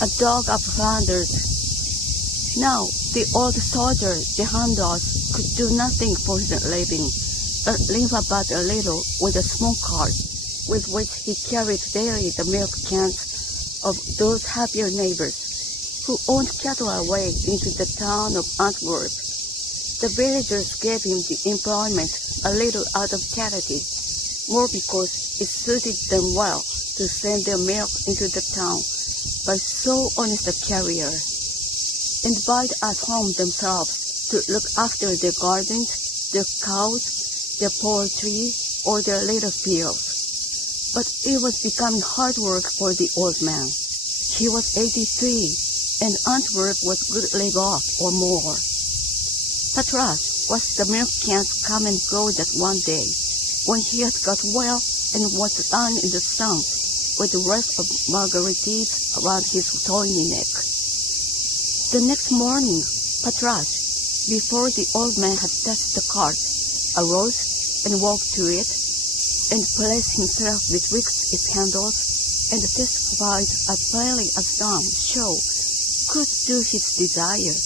a dog of Flanders. Now, the old soldier, Jehan Daas, could do nothing for his living, but live about a little with a small cart, with which he carried daily the milk cans of those happier neighbors who owned cattle away into the town of Antwerp. The villagers gave him the employment a little out of charity, more because it suited them well to send their milk into the town by so honest a carrier, and bide at home themselves to look after their gardens, their cows, their poultry, or their little fields. But it was becoming hard work for the old man. He was 83, and Antwerp was good leg off or more. Patras watched the milk cans come and go that one day, when he had got well and was lying in the sun with the rest of margarites around his tawny neck. The next morning, Patras, before the old man had touched the cart, arose and walked to it, and placed himself betwixt its handles, and testified as plainly as some show could do his desire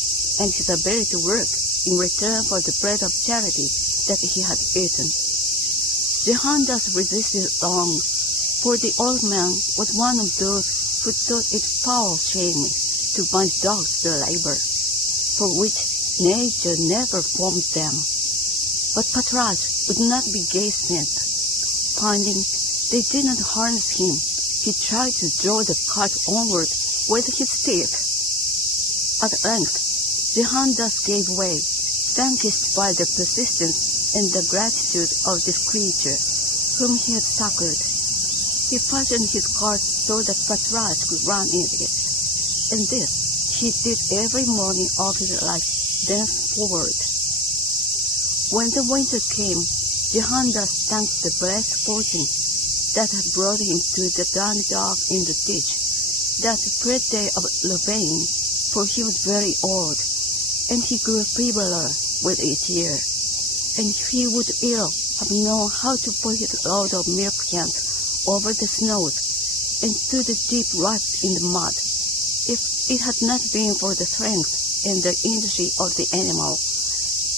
and his ability to work in return for the bread of charity that he had eaten. Jehan Daas resisted long, for the old man was one of those who thought it foul shame to bind dogs to labor, for which nature never formed them. But Patras would not be gaze-sent. Finding they did not harness him, he tried to draw the cart onward with his teeth. At length, Jehan Daas gave way, vanquished by the persistence and the gratitude of this creature, whom he had succored. He fastened his cart so that Patras could run in it, and this he did every morning of his life thenceforward. When the winter came, Jehan Daas thanked the blessed fortune that had brought him to the tiny dog in the ditch that first day of Louvain, for he was very old, and he grew feebler with each year, and he would ill have known how to put his load of milk cans over the snows and through the deep ruts in the mud, if it had not been for the strength and the industry of the animal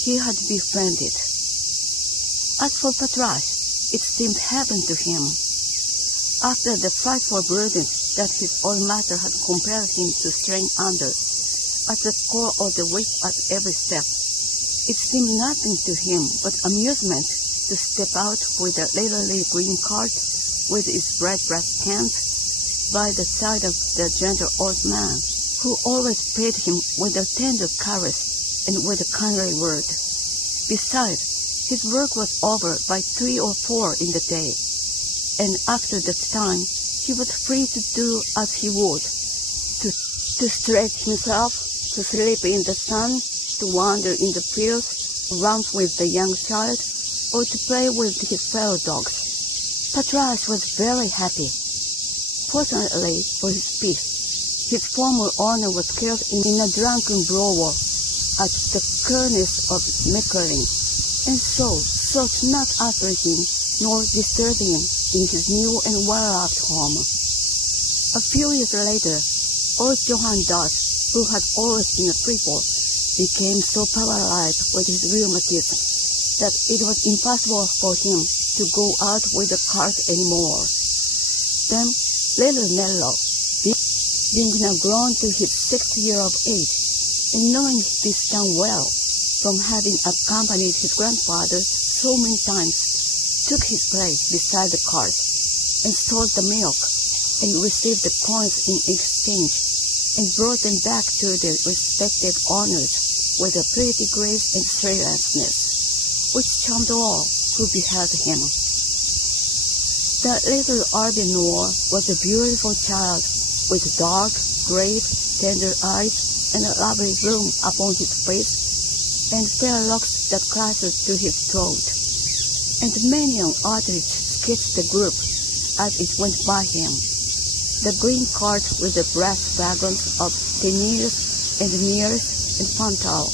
he had befriended. As for Patras, it seemed heaven to him. After the frightful burdens that his old master had compelled him to strain under, at the core of the week at every step, it seemed nothing to him but amusement to step out with a little green cart with its bright brass cans by the side of the gentle old man, who always paid him with a tender caress and with a kindly word. Besides, his work was over by 3 or 4 in the day, and after that time he was free to do as he would, to stretch himself, to sleep in the sun, to wander in the fields, romp with the young child, or to play with his fellow dogs. Patras was very happy. Fortunately for his peace, his former owner was killed in a drunken brawl at the Kermesse of Mechlin, and so sought not after him nor disturb him in his new and well-loved home. A few years later, old Jehan Daas, who had always been a cripple, became so paralyzed with his rheumatism that it was impossible for him to go out with the cart anymore. Then little Nello, being now grown to his 6th year of age, and knowing this town well, from having accompanied his grandfather so many times, took his place beside the cart, and sold the milk, and received the coins in exchange, and brought them back to their respective owners with a pretty grace and seriousness, which charmed all who beheld him. The little Ardennois was a beautiful child, with dark, grave, tender eyes, and a lovely bloom upon his face, and fair locks that clustered to his throat. And many an artist sketched the group as it went by him. The green cart with the brass wagons of Teniers and Mieris and Fantal,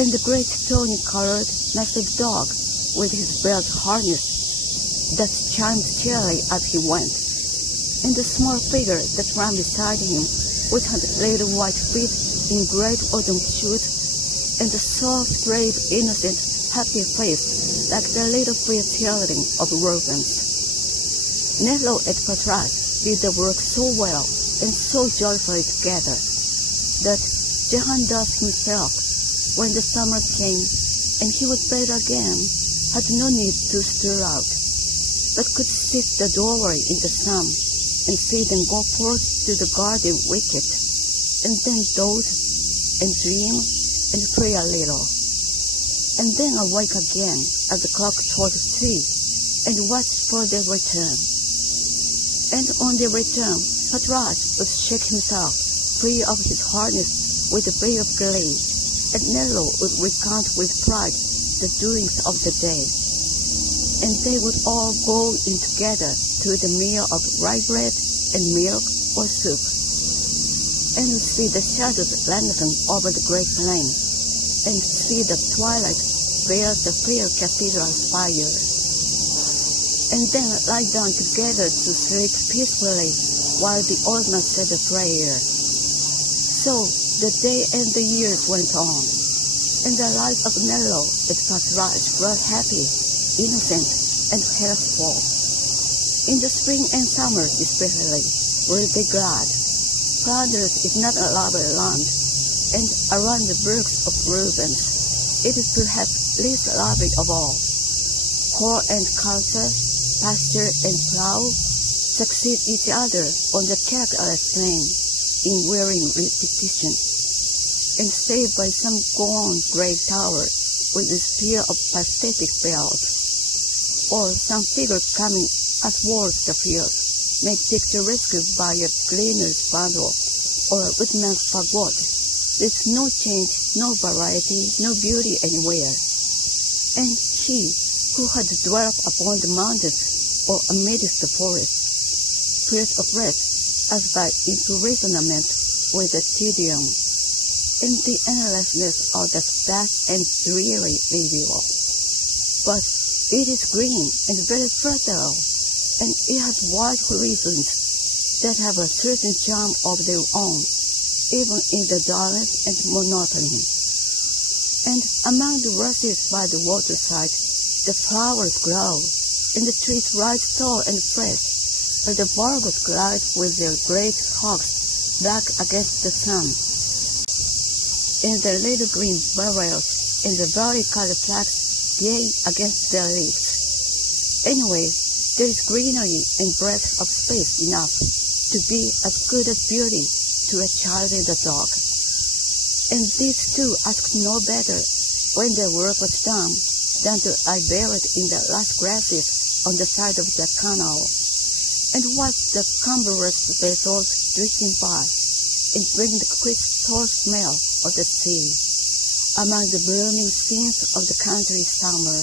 and the great tawny-colored massive dog with his belt harness that chimed cheerily as he went, and the small figure that ran beside him, which had little white feet in great autumn shoes, and the soft, brave, innocent, happy face like the little fair children of Louvain. Nero and Patrasse did the work so well and so joyfully together that Jehan Daas himself, when the summer came and he was better again, had no need to stir out, but could sit the doorway in the sun and see them go forth to the garden wicket, and then doze and dream and pray a little, and then awake again as the clock tolled 3 and watch for their return. And on their return, Patrasse would shake himself free of his harness with a bay of glee, and Nero would recount with pride the doings of the day, and they would all go in together to the meal of rye bread and milk or soup, and would see the shadows lengthen over the great plain, and see the twilight veil the fair cathedral spire, and then lie down together to sleep peacefully while the old man said a prayer. So the day and the years went on, and the life of Nero and Patrasse were happy, innocent, and healthful. In the spring and summer especially were they glad. Flanders is not a lovely land, and around the burghs of Louvain, it is perhaps least lovely of all. Corn and culture, pasture and plough succeed each other on the characterless plain in wearing repetition, and save by some gaunt grey tower with a spear of pathetic belt, or some figure coming athwart the field, made picturesque by a gleaner's bundle or a woodman's fagot. There's no change, no variety, no beauty anywhere. And he who had dwelt upon the mountains or amidst the forest, feels oppressed as by imprisonment with the tedium, in the endlessness of that vast and dreary living. But it is green and very fertile, and it has wide horizons that have a certain charm of their own, even in the dullness and monotony. And among the rushes by the waterside, the flowers grow, and the trees rise tall and fresh, and the bargoes glide with their great hawks black against the sun, and the little green barrels and the varicolored flags gay against their leaves. Anyway, there is greenery and breadth of space enough to be as good as beauty to a child and a dog. And these two asked no better when their work was done than to lie buried in the lush grasses on the side of the canal, and watch the cumbrous vessels drifting by, and bring the crisp tall smell of the sea among the blooming scenes of the country summer.